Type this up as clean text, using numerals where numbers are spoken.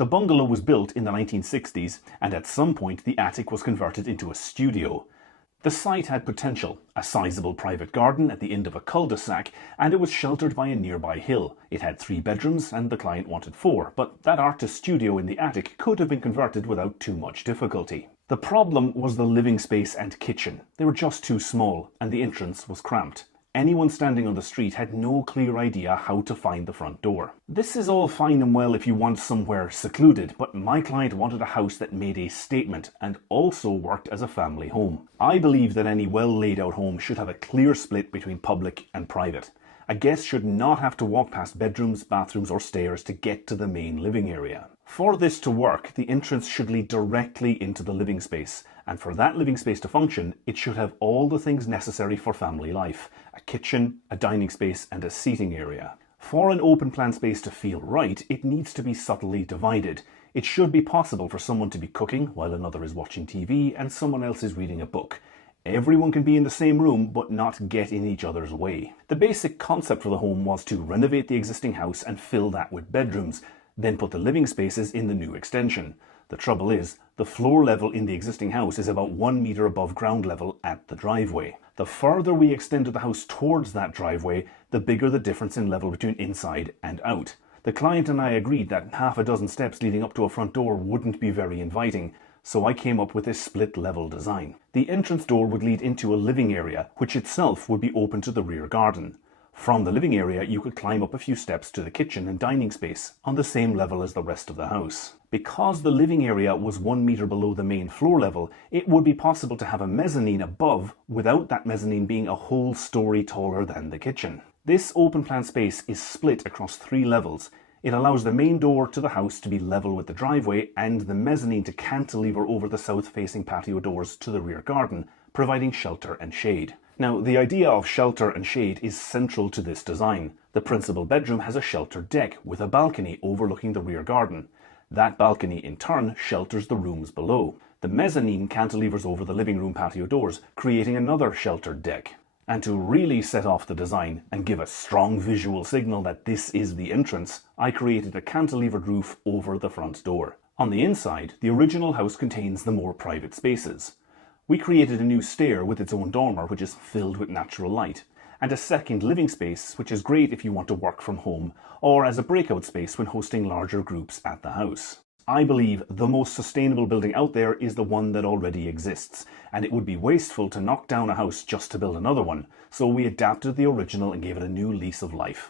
The bungalow was built in the 1960s, and at some point the attic was converted into a studio. The site had potential, a sizable private garden at the end of a cul-de-sac, and it was sheltered by a nearby hill. It had 3 bedrooms and the client wanted 4, but that artist studio in the attic could have been converted without too much difficulty. The problem was the living space and kitchen. They were just too small, and the entrance was cramped. Anyone standing on the street had no clear idea how to find the front door. This is all fine and well if you want somewhere secluded, but my client wanted a house that made a statement and also worked as a family home. I believe that any well laid out home should have a clear split between public and private. A guest should not have to walk past bedrooms, bathrooms or stairs to get to the main living area. For this to work, the entrance should lead directly into the living space, and for that living space to function, it should have all the things necessary for family life: a kitchen, a dining space and a seating area. For an open plan space to feel right, it needs to be subtly divided. It should be possible for someone to be cooking while another is watching TV and someone else is reading a book. Everyone can be in the same room but not get in each other's way. The basic concept for the home was to renovate the existing house and fill that with bedrooms, then put the living spaces in the new extension. The trouble is, the floor level in the existing house is about 1 meter above ground level at the driveway. The further we extended the house towards that driveway, the bigger the difference in level between inside and out. The client and I agreed that half a dozen steps leading up to a front door wouldn't be very inviting, so I came up with this split level design. The entrance door would lead into a living area, which itself would be open to the rear garden. From the living area, you could climb up a few steps to the kitchen and dining space, on the same level as the rest of the house. Because the living area was 1 meter below the main floor level, it would be possible to have a mezzanine above without that mezzanine being a whole story taller than the kitchen. This open plan space is split across 3 levels. It allows the main door to the house to be level with the driveway and the mezzanine to cantilever over the south-facing patio doors to the rear garden, providing shelter and shade. Now, the idea of shelter and shade is central to this design. The principal bedroom has a sheltered deck with a balcony overlooking the rear garden. That balcony, in turn, shelters the rooms below. The mezzanine cantilevers over the living room patio doors, creating another sheltered deck. And to really set off the design and give a strong visual signal that this is the entrance, I created a cantilevered roof over the front door. On the inside, the original house contains the more private spaces. We created a new stair with its own dormer, which is filled with natural light, and a second living space, which is great if you want to work from home or as a breakout space when hosting larger groups at the house. I believe the most sustainable building out there is the one that already exists, and it would be wasteful to knock down a house just to build another one, so we adapted the original and gave it a new lease of life.